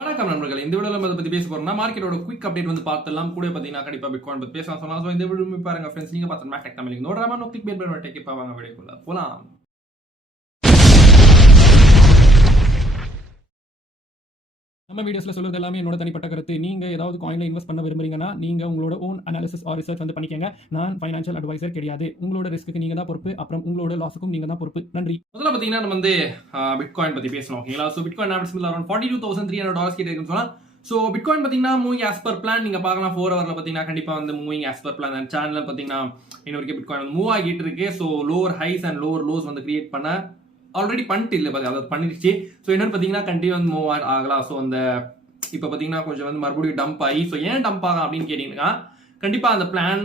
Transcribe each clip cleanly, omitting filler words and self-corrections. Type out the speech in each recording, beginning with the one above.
வணக்கம் நண்பர்கள். இந்த வீடியோல நம்ம பத்தி பேச போறோம்னா மார்க்கெட்டோட குயிக் அப்டேட் வந்து பார்த்தலாம். கூட பாத்தீங்கன்னா கண்டிப்பா பிட்காயின் பத்தி பேசலாம் சொல்லலாம். சோ இந்த வீடியோ பாருங்க ஃப்ரெண்ட்ஸ். நீங்க பார்த்த மேக்டெக் தமிழ் நோட்ராமா நோ கிளிக் பேட் பண்ணி டேக் இப்ப வாங்க வீடியோக்குள்ள போலாம். நம்ம வீடியோஸ்ல சொல்றது எல்லாமே என்னோட தனிப்பட்ட கருத்து. நீங்க ஏதாவது காயின்ல இன்வெஸ்ட் பண்ண விரும்புறீங்கன்னா நீங்க உங்களோட ஓன் அனாலிசிஸ் ஆர் ரிசர்ச் வந்து பண்ணிக்கங்க. நான் ஃபைனான்சியல் அட்வைசர் கிடையாது. உங்களோட ரிஸ்க்கு நீங்க தான் பொறுப்பு. அப்புறம் உங்களோட லாஸுக்கும் நீங்க தான் பொறுப்பு. நன்றி. முதல்ல பாத்தீங்கன்னா நம்ம வந்து பிட்காயின் பத்தி பேசணும். ஓகேங்களா? சோ பிட்காயின் ஆவரேஜ் அரௌண்ட் $42,300 கிட்ட இருக்குன்னு சொல்லலாம். சோ பிட்காயின் பாத்தீங்கன்னா மூவிங் ஆஸ் பர் பிளான் நீங்க பார்க்கலாம். 4 ஹவர்ல பாத்தீங்கன்னா கண்டிப்பா வந்து மூவிங் ஆஸ் பர் பிளான். அந்த சேனல்ல பாத்தீங்கன்னா இன்ன வரைக்கும் பிட்காயின் வந்து மூவ் ஆகிட்டு இருக்கு. So lower highs and lower lows வந்து கிரியேட் பண்ண ஆல்ரெடி பண்ணிட்டு இல்ல அதாவது பண்ணிருச்சு. சோ என்னன்னு பாத்தீங்கன்னா கண்டினியூ வந்து மூவ் ஆகலாம். சோ அந்த இப்ப பாத்தீங்கன்னா கொஞ்சம் வந்து மறுபடியும் டம்ப் ஆகி ஸோ ஏன் டம்ப் ஆகும் அப்படின்னு கேட்டீங்கன்னா கண்டிப்பா அந்த பிளான்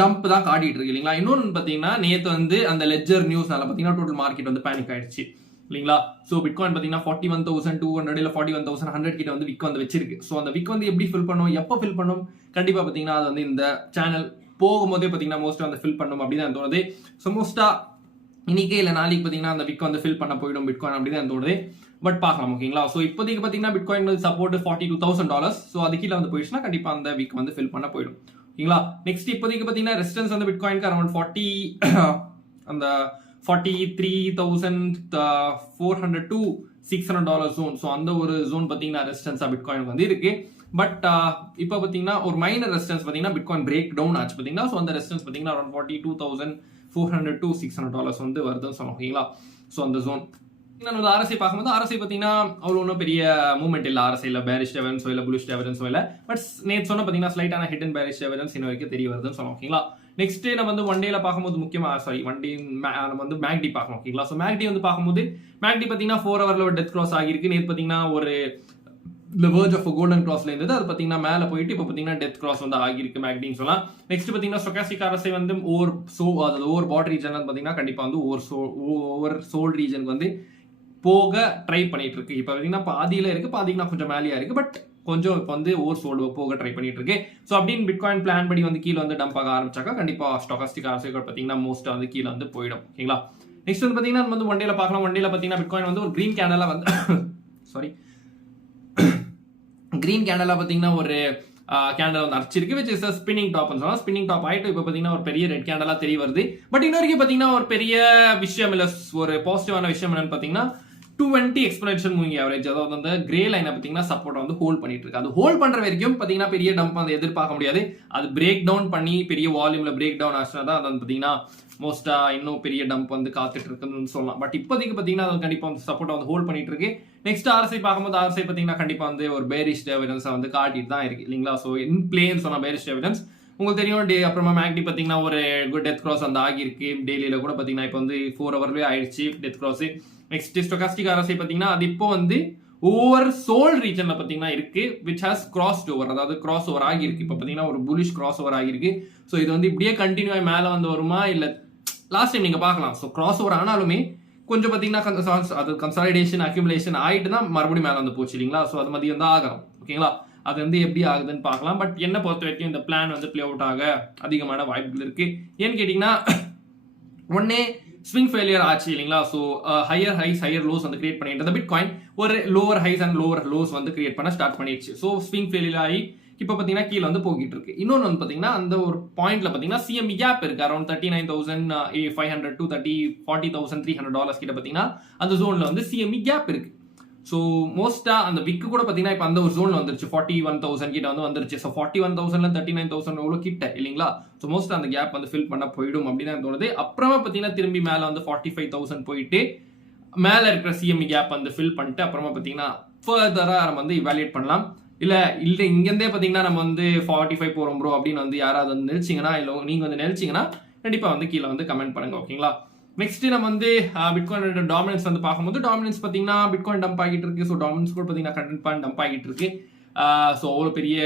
டம்ப் தான் காட்டிட்டு இருக்கு இல்லைங்களா. இன்னொன்று பாத்தீங்கன்னா நேற்று வந்து அந்த லெட்ஜர் நியூஸ்னால பாத்தீங்கன்னா டோட்டல் மார்க்கெட் வந்து பேனிக் ஆயிடுச்சு இல்லைங்களா. ஸோ பிட்காயின் பாத்தீங்கன்னா 41,200 இல்ல 41,100 கிட்ட வந்து விக் வந்து வச்சிருக்கு. ஸோ அந்த விக் வந்து எப்படி ஃபில் பண்ணும், எப்போ ஃபில் பண்ணும், கண்டிப்பா பாத்தீங்கன்னா அது வந்து இந்த சேனல் போகும்போதே பாத்தீங்கன்னா மோஸ்டா வந்து ஃபில் பண்ணும் அப்படின்னு தோணுது. ஸோ மோஸ்டா இன்னைக்கே இல்ல நாளைக்கு பாத்தீங்கன்னா அந்த விக் வந்து ஃபில் பண்ண போயிடும் பிட்காயின் அப்படின்னு தோணுது. பட் பார்க்கலாம் ஓகேங்களா. ஸோ இப்போதைக்கு பார்த்தீங்கன்னா பிட்காயின் சப்போர்ட் $42,000. ஸோ அது கீழே வந்து போயிடுச்சுன்னா கண்டிப்பா அந்த வீக் வந்து ஃபில் பண்ண போயிடும் ஓகேங்களா. நெக்ஸ்ட் இப்போதைக்கு பார்த்தீங்கன்னா ரெசிஸ்டன்ஸ் வந்து பிட்காயினுக்கு அரௌண்ட் 40 அந்த $43,400 to $600 ஜோன். ஸோ அந்த ஒரு ஜோன் பார்த்தீங்கன்னா ரெசிஸ்டன்ஸா பிட்காயின் வந்து இருக்கு. பட் இப்போ பார்த்தீங்கன்னா ஒரு மைனர் ரெசிஸ்டன்ஸ் பார்த்தீங்கன்னா பிட்காயின் பிரேக் டவுன் ஆச்சு பார்த்தீங்கன்னா. ஸோ அந்த ரெசிஸ்டன்ஸ் பார்த்தீங்கன்னா அரௌண்ட் $42,400 to $600 வந்து வருதுன்னு சொல்லலாம் ஓகேங்களா. ஸோ அந்த ஜோன் ஆர்எஸ்ஐ பார்க்கும்போது ஆர்எஸ்ஐ பார்த்தீங்கன்னா அவ்வளோ ஒன்றும் பெரிய மூவ்மெண்ட் இல்லை. ஆர்எஸ்ஐல பேரிஷ் டெவரன்ஸோ இல்லை புலிஷ் டெவரன்ஸோ இல்லை. பட் நேற்று சொன்ன பார்த்தீங்கன்னா ஸ்லைட்டான ஹிட் அண்ட் பேரிஷ் டெவரன்ஸ் இன்ன வரைக்கும் தெரிய வருதுன்னு சொல்லலாம் ஓகேங்களா. நெக்ஸ்ட் நம்ம வந்து ஒன் டேல பார்க்கும்போது முக்கியமாக நம்ம வந்து மேக்டி பார்க்கணும் ஓகேங்களா. ஸோ மேக்டி வந்து பார்க்கும்போது மேக்டி பார்த்தீங்கன்னா 4 ஹவர்ல ஒரு டெத் கிராஸ் ஆகிருக்கு. நேற்று பார்த்தீங்கன்னா ஒரு the verge of a golden crossல இருந்தது. அது பாத்தீங்கன்னா மேல போயிட்டு இப்போ பாத்தீங்கன்னா டெத் கிராஸ் வந்து ஆகிருக்கு மேக்டின்னு சொல்லலாம். நெக்ஸ்ட் பாத்தீங்கன்னா ஸ்டோகாஸ்டிக் RSI வந்து ஓவர் பாட் ரீஜன் பாத்தீங்கன்னா கண்டிப்பா வந்து ஓவர் சோல்ட் ரீஜனுக்கு வந்து போக ட்ரை பண்ணிட்டு இருக்கு. இப்போ பாத்தீங்கன்னா பாதியில இருக்கு, பாதிக்கு கொஞ்சம் மேலியா இருக்கு. பட் கொஞ்சம் இப்போ வந்து ஓவர் சோல்டு போக ட்ரை பண்ணிட்டு இருக்கு. ஸோ அப்படின்னு பிட்காயின் பிளான் படி வந்து கீழே வந்து டம்ப் ஆக ஆரம்பிச்சாக்கா கண்டிப்பா ஸ்டோகாஸ்டிக் RSI பாத்தீங்கன்னா மோஸ்டா வந்து கீழே வந்து போயிடும் ஓகேங்களா. நெக்ஸ்ட் வந்து பாத்தீங்கன்னா நம்ம வந்து ஒன் டேல பார்க்கலாம். ஒன் டேல பாத்தீங்கன்னா பிட்காயின் வந்து ஒரு கிரீன் கேண்டலா வந்து சாரி கிரீன் கேண்டலா பாத்தீங்கன்னா ஒரு கேண்டல் வந்து அடிச்சிருக்கு விச் இஸ் ஸ்பின்னிங் டாப் சொல்லலாம். ஸ்பின்னிங் டாப் ஆயிட்டு இப்போ பாத்தீங்கன்னா ஒரு பெரிய ரெட் கேண்டலா தெரிய வருது. பட் இன்ன வரைக்கும் பாத்தீங்கன்னா ஒரு பெரிய விஷயம் இல்ல, ஒரு பாசிட்டிவான விஷயம் என்னன்னு பாத்தீங்கன்னா 220 எக்ஸ்போனென்ஷியல் மூவிங் ஆவரேஜ், அதாவது அந்த கிரே லைனை பாத்தீங்கன்னா சப்போர்ட் வந்து ஹோல்ட் பண்ணிட்டு இருக்கு. அது ஹோல்ட் பண்ற வரைக்கும் பாத்தீங்கன்னா பெரிய டம்ப் வந்து எதிர்பார்க்க முடியாது. அது பிரேக் டவுன் பண்ணி பெரிய வால்யூம்ல பிரேக் டவுன் ஆச்சுன்னா தான் அது பாத்தீங்கன்னா மோஸ்டா இன்னும் பெரிய டம்ப் வந்து காத்துட்டு இருக்குன்னு சொல்லலாம். பட் இப்போதைக்கு பாத்தீங்கன்னா அது கண்டிப்பா வந்து சப்போர்ட் வந்து ஹோல்ட் பண்ணிட்டு இருக்கு. நெக்ஸ்ட் RSI பார்க்கும்போது RSI பாத்தீங்கன்னா கண்டிப்பா வந்து ஒரு பேரிஷ் எவிடன்ஸ் வந்து காட்டிட்டு தான் இருக்கு இல்லைங்களா. ஸோ இன் பிளேன்னு சொன்னா பேரிஷ் எவிடன்ஸ் உங்களுக்கு தெரியும். அப்புறமா மேக்டி பாத்தீங்கன்னா ஒரு குட் டெத் கிராஸ் வந்து ஆகிருக்கு. டெய்லியில கூட பாத்தீங்கன்னா இப்போ வந்து 4 ஹவர்லயே ஆயிடுச்சு death cross. Next stochastic RSI பாத்தீங்கன்னா அது இப்போ வந்து ஓவர் சோல்ட் ரீஜன்ல பாத்தீங்கன்னா இருக்கு விச் ஹாஸ் கிராஸ்ட் ஓவர், அதாவது கிராஸ் ஓவர் ஆகிருக்கு. இப்போ பாத்தீங்கன்னா ஒரு புலிஷ் கிராஸ் ஓவர் ஆகிருக்கு. ஸோ இது வந்து இப்படியே கண்டினியூ ஆகி மேல வந்து வருமா இல்ல லாஸ்ட் டைம் நீங்க பார்க்கலாம். ஸோ கிராஸ் ஓவர் ஆனாலுமே கொஞ்சம் பாத்தீங்கன்னா அது கன்சாலிடேஷன் அக்யூமுலேஷன் ஆயிட்டு தான் மறுபடியும் மேல வந்து போச்சு இல்லைங்களா. ஸோ அது மதியம் தான் ஆகணும் ஓகேங்களா. அது வந்து எப்படி ஆகுதுன்னு பார்க்கலாம். பட் என்ன பொறுத்த வரைக்கும் இந்த பிளான் வந்து பிளே அவுட் ஆக அதிகமான வாய்ப்புகள் இருக்கு. ஏன்னு கேட்டீங்கன்னா ஒன்னே ஸ்விங் ஃபெயிலியர் ஆச்சு இல்லைங்களா. So higher highs higher lows வந்து கிரியேட் பண்ணிட்டு பிட்காயின் ஒரு lower highs and lower lows வந்து கிரியேட் பண்ண ஸ்டார்ட் பண்ணிடுச்சு. ஸோ ஸ்விங் ஃபெயிலியர் ஆகி இப்போ பாத்தீங்கன்னா கீழே வந்து போகிட்டு இருக்கு. இன்னொன்று வந்து பாத்தீங்கன்னா அந்த ஒரு பாயிண்ட்ல பாத்தீங்கன்னா CME கேப் இருக்கு அரௌண்ட் $39,500 to $40,300 கிட்ட பாத்தீங்கன்னா அந்த ஜோன்ல வந்து CME கேப் இருக்கு. ஸோ மோஸ்டா அந்த விக்கு கூட பாத்தீங்கன்னா இப்போ அந்த ஒரு ஜோன்ல வந்துருச்சு 41,000 கிட்ட வந்து வந்துருச்சு. ஸோ 41,000 39,000 எவ்வளோ கிட்ட இல்லைங்களா. ஸோ மோஸ்டா அந்த கேப் வந்து ஃபில் பண்ண போயிடும் அப்படின்னு தோணுது. அப்புறமா பாத்தீங்கன்னா திரும்பி மேல வந்து 45,000 போயிட்டு மேல இருக்கிற CME கேப் வந்து ஃபில் பண்ணிட்டு அப்புறமா பாத்தீங்கன்னா ஃபர்தரா நம்ம வந்து இவாலுவேட் பண்ணலாம். இல்ல இங்கிருந்தே பாத்தீங்கன்னா நம்ம வந்து 45 போறோம் ப்ரோ அப்படின்னு வந்து யாராவது வந்து நினைச்சீங்கன்னா இல்ல நீங்க வந்து நினைச்சீங்கன்னா கண்டிப்பா வந்து கீழே வந்து கமெண்ட் பண்ணுங்க ஓகேங்களா. நெக்ஸ்ட் நம்ம வந்து பிட்காயினோட டாமினன்ஸ் வந்து பார்க்கும்போது டாமினன்ஸ் பாத்தீங்கன்னா பிட்காயின் டம்ப் ஆகிட்டு இருக்கு. ஸோ டாமினன்ஸ் கூட பாத்தீங்கன்னா கண்டென்ட் டம்ப் ஆகிட்டு இருக்கு. ஸோ அவ்வளோ பெரிய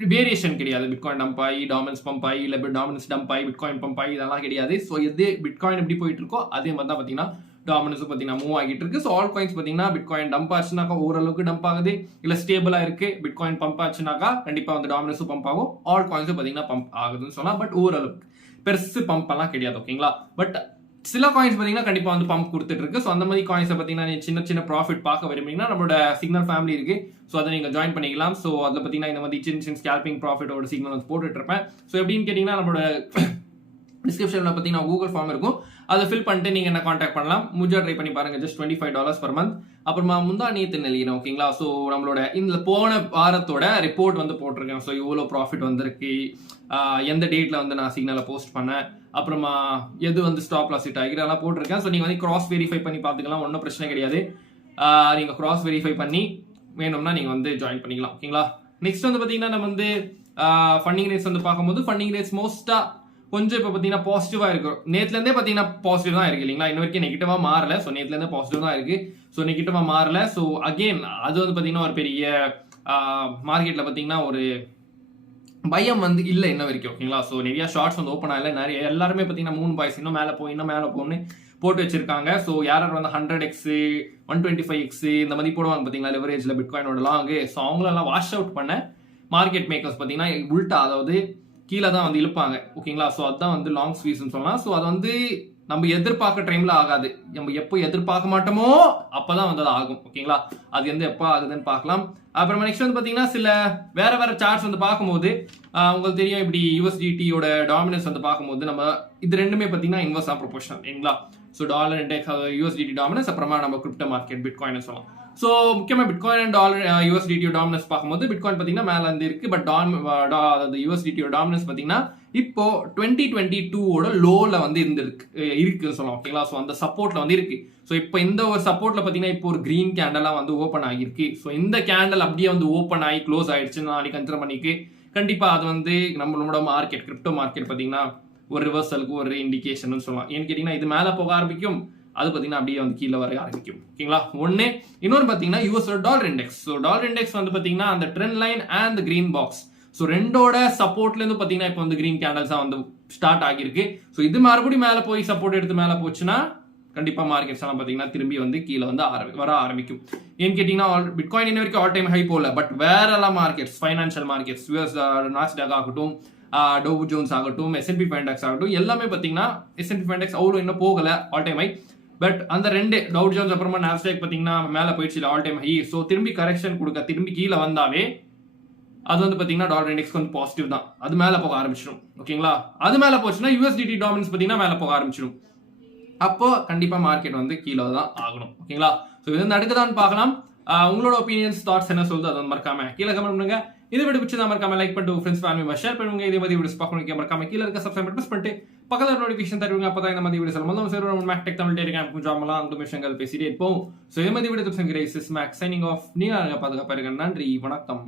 வேரியேஷன் கிடையாது. பிட்காயின் டம்ப் ஆகி டாமினன்ஸ் பம்ப் ஆகி இல்ல டாமினன்ஸ் டம்ப் ஆகி பிட்காயின் பம்ப் ஆகி இதெல்லாம் கிடையாது. ஸோ எது பிட்காயின் எப்படி போயிட்டு இருக்கோ அதே மாதிரி தான் பாத்தீங்கன்னா டாமினன்ஸ் பாத்தீங்கன்னா மூவ் ஆகிட்டு இருக்கு. ஸோ ஆல் காயின்ஸ் பாத்தீங்கன்னா பிட்காயின் டம்ப் ஆச்சுனாக்கா ஓரளவுக்கு டம்ப் ஆகுது, இல்ல ஸ்டேபிளா இருக்கு. பிட்காயின் பம்ப் ஆச்சுனாக்கா கண்டிப்பா வந்து டாமினன்ஸும் பம்ப் ஆகும், ஆல் காயின்ஸும் பாத்தீங்கன்னா பம்ப் ஆகுதுன்னு சொல்லலாம். பட் ஓரளவுக்கு பெருசு பம்ப் எல்லாம் கிடையாது ஓகேங்களா. பட் சில காயின்ஸ் பார்த்தீங்கன்னா கண்டிப்பாக வந்து பம்ப் கொடுத்துட்டு இருக்கு. ஸோ அந்த மாதிரி காயின்ஸை பார்த்தீங்கன்னா நீங்க சின்ன சின்ன ப்ராஃபிட் பார்க்க விரும்புறீங்கன்னா நம்மளோட சிக்னல் ஃபேமிலி இருக்கு. ஸோ அதை நீங்கள் ஜாயின் பண்ணிக்கலாம். ஸோ அதில் பார்த்தீங்கன்னா இந்த மாதிரி சின்ன சின்ன ஸ்கேல்பிங் ப்ராஃபிட்டோட சிக்னல் வந்து போட்டுட்டு இருப்பேன். ஸோ எப்படின்னு கேட்டிங்கன்னா நம்மளோட டிஸ்கிரிப்ஷனில் பார்த்தீங்கன்னா கூகுள் ஃபார்ம் இருக்கும். அதை ஃபில் பண்ணிட்டு நீங்கள் என்ன காண்டாக்ட் பண்ணலாம். முஜா ட்ரை பண்ணி பாருங்க. Just $25 per month. அப்புறமா முந்தா நேற்று நிலையிறேன். ஓகேங்களா. ஸோ நம்மளோட இந்த போன வாரத்தோட ரிப்போர்ட் வந்து போட்டிருக்கேன். ஸோ இவ்வளோ ப்ராஃபிட் வந்திருக்கு, எந்த டேட்டில் வந்து நான் சிக்னலை போஸ்ட் பண்ணேன், அப்புறமா எது வந்து ஸ்டாப் லாஸ் ஹிட் ஆகிட்டு அதெல்லாம் போட்டிருக்கேன். ஸோ நீங்கள் வந்து கிராஸ் வெரிஃபை பண்ணி பார்த்துக்கலாம். ஒன்றும் பிரச்சனை கிடையாது. நீங்கள் கிராஸ் வெரிஃபை பண்ணி வேணும்னா நீங்கள் வந்து ஜாயின் பண்ணிக்கலாம். ஓகேங்களா. நெக்ஸ்ட் வந்து பார்த்தீங்கன்னா நம்ம வந்து ஃபண்டிங் ரேட்ஸ் வந்து பார்க்கும்போது ஃபண்டிங் ரேட்ஸ் மோஸ்ட்டாக கொஞ்சம் இப்போ பார்த்தீங்கன்னா பாசிட்டிவாக இருக்கும். நேற்றுலேருந்தே பார்த்தீங்கன்னா பாசிட்டிவ் தான் இருக்கு இல்லைங்களா. இன்ன வரைக்கும் நெகட்டிவாக மாறல. ஸோ நேற்றுலேருந்தே பாசிட்டிவ் தான் இருக்கு. ஸோ நெகட்டிவாக மாறல. ஸோ அகெயின் அது வந்து பார்த்தீங்கன்னா ஒரு பெரிய மார்க்கெட்டில் பார்த்தீங்கன்னா ஒரு பயம் வந்து இல்லை இன்ன வரைக்கும். ஓகேங்களா. ஸோ நிறைய ஷார்ட்ஸ் வந்து ஓப்பன் ஆகல. நிறைய எல்லாருமே பார்த்தீங்கன்னா 3 பாய்ஸ் இன்னும் மேலே போகணும்னு போட்டு வச்சிருக்காங்க. ஸோ யாரும் வந்து 100x 125x இந்த மாதிரி போடுவாங்க பார்த்தீங்களா லெவரேஜில் பிட்காயினோட லாங்கு. ஸோ அவங்களெல்லாம் வாஷ் அவுட் பண்ண மார்க்கெட் மேக்கர்ஸ் பார்த்தீங்கன்னா உல்ட்டா, அதாவது கீழே தான் வந்து இழுப்பாங்க. ஓகேங்களா. ஸோ அதுதான் வந்து லாங் ஸ்வீஸ்ன்னு சொல்லலாம். ஸோ அது வந்து நம்ம எதிர்பார்க்க டைம்ல ஆகாது. நம்ம எப்போ எதிர்பார்க்க மாட்டோமோ அப்பதான் வந்து அது ஆகும். ஓகேங்களா. அது வந்து எப்போ ஆகுதுன்னு பார்க்கலாம். அப்புறமா நெக்ஸ்ட் வந்து பாத்தீங்கன்னா சில வேற சார்ட்ஸ் வந்து பார்க்கும்போது உங்களுக்கு தெரியும், இப்படி யூஎஸ்டிடியோட டாமினன்ஸ் வந்து பார்க்கும்போது நம்ம இது ரெண்டுமே பாத்தீங்கன்னா இன்வெர்ஸா ப்ரொபோஷனல். சரிங்களா. So dollar index, USDT dominance, அப்புறமா நம்ம கிரிப்டோ மார்க்கெட் பிட்காயின் சொல்லலாம். ஸோ முக்கியமாக பிட்காயின் அண்ட் டாலர் யூஎஸ்டிடியோ டாமினன்ஸ் பார்க்கும்போது பிட்காயின் பார்த்தீங்கன்னா மேலே வந்து இருக்கு. பட் அதாவது யூஎஸ்டிடியோ டாமினன்ஸ் பார்த்தீங்கன்னா இப்போ 2022ஓட லோல வந்து இருக்குன்னு சொல்லலாம். ஓகேங்களா. ஸோ அந்த சப்போர்ட்ல வந்து இருக்கு. ஸோ இப்போ இந்த ஒரு சப்போர்ட்ல பார்த்தீங்கன்னா இப்போ ஒரு கிரீன் கேண்டலா வந்து ஓப்பன் ஆகிருக்கு. ஸோ இந்த கேண்டல் அப்படியே வந்து ஓப்பன் ஆகி க்ளோஸ் ஆயிடுச்சுன்னு நாளைக்கு கன்சிடர் பண்ணிக்கு கண்டிப்பா அது வந்து நம்மளோட மார்க்கெட் கிரிப்டோ மார்க்கெட் பார்த்தீங்கன்னா ஒரு ரிவர்சலுக்கு ஒரு இண்டிகேஷன் சொல்லலாம். ஏன்னு கேட்டீங்கன்னா இது மேலே போக ஆரம்பிக்கும், அது பார்த்தீங்கன்னா அப்படியே வந்து கீழே வர ஆரம்பிக்கும். ஓகேங்களா. ஒன்று இன்னொன்று பார்த்தீங்கன்னா US dollar index. So dollar index வந்து பார்த்தீங்கன்னா அந்த trend line and green box, so ரெண்டோட சப்போர்ட்ல இருந்து பார்த்தீங்கன்னா இப்போ வந்து கிரீன் கேண்டல்ஸா வந்து ஸ்டார்ட் ஆகிருக்கு. ஸோ இது மறுபடியும் மேலே போய் சப்போர்ட் எடுத்து மேலே போச்சுன்னா கண்டிப்பா மார்க்கெட்ஸ் எல்லாம் பார்த்தீங்கன்னா திரும்பி வந்து கீழே வந்து வர ஆரம்பிக்கும். ஏன்னு கேட்டீங்கன்னா பிட்காயின் இன்ன வரைக்கும் ஆல் டைம் ஹை போல. பட் வேற எல்லாம் markets, financial markets, US Nasdaq ஆகட்டும், டோவ் ஜோன்ஸ் ஆகட்டும், S&P 500 ஆகட்டும், எல்லாமே பார்த்தீங்கன்னா S&P 500 அவ்வளோ இன்னும் போகல ஆல் டைம் ஹை. பட் அந்த ரெண்டு டவ் ஜோன்ஸ் அப்புறமா நாஸ்டாக் பார்த்தீங்கன்னா மேலே போயிடுச்சு ஆல் டைம் ஹை. ஸோ திரும்பி கரெக்ஷன் கொடுக்க திரும்பி கீழே வந்தாவே அது வந்து பார்த்தீங்கன்னா டாலர் இண்டெக்ஸ் வந்து பாசிட்டிவ் தான், அது மேலே போக ஆரம்பிச்சிடும். ஓகேங்களா. அது மேலே போச்சுன்னா யூஎஸ்டிடி டாமினன்ஸ் பார்த்தீங்கன்னா மேலே போக ஆரம்பிச்சிடும். அப்போ கண்டிப்பா மார்க்கெட் வந்து கீழே தான் ஆகணும். ஓகேங்களா. ஸோ இது நடக்குதான்னு பார்க்கலாம். உங்களோட ஒப்பீனியன்ஸ், தாட்ஸ் என்ன சொல்லுது அதை மறக்காம கீழே கமெண்ட் பண்ணுங்க. இதை விட பிடிச்சதா மறக்காம லைக் பண்ணிட்டு ஃப்ரெண்ட்ஸ் ஃபேமிலி ஷேர் பண்ணுங்க. இதே மாதிரி வீடியோஸ் பார்க்கணும் மறக்காம கீழே இருக்க சப்ஸ்கிரைப் ப்ரெஸ் பண்ணிட்டு பக்கத்தில் நோட்டிஃபிகேஷன் தருவீங்க. அப்பதான் இந்த மாதிரி வீடியோஸ் எல்லாம் சேரும். மேக்டெக் தமிழ் டெலிகிராம் கொஞ்சம் அந்த விஷயங்கள் பேசிட்டே இருப்போம். ஸோ இதே மாதிரி வீடியோ மேக்ஸ் சைனிங் ஆஃப். நீங்க பாதுகாப்பா இருக்க. நன்றி, வணக்கம்.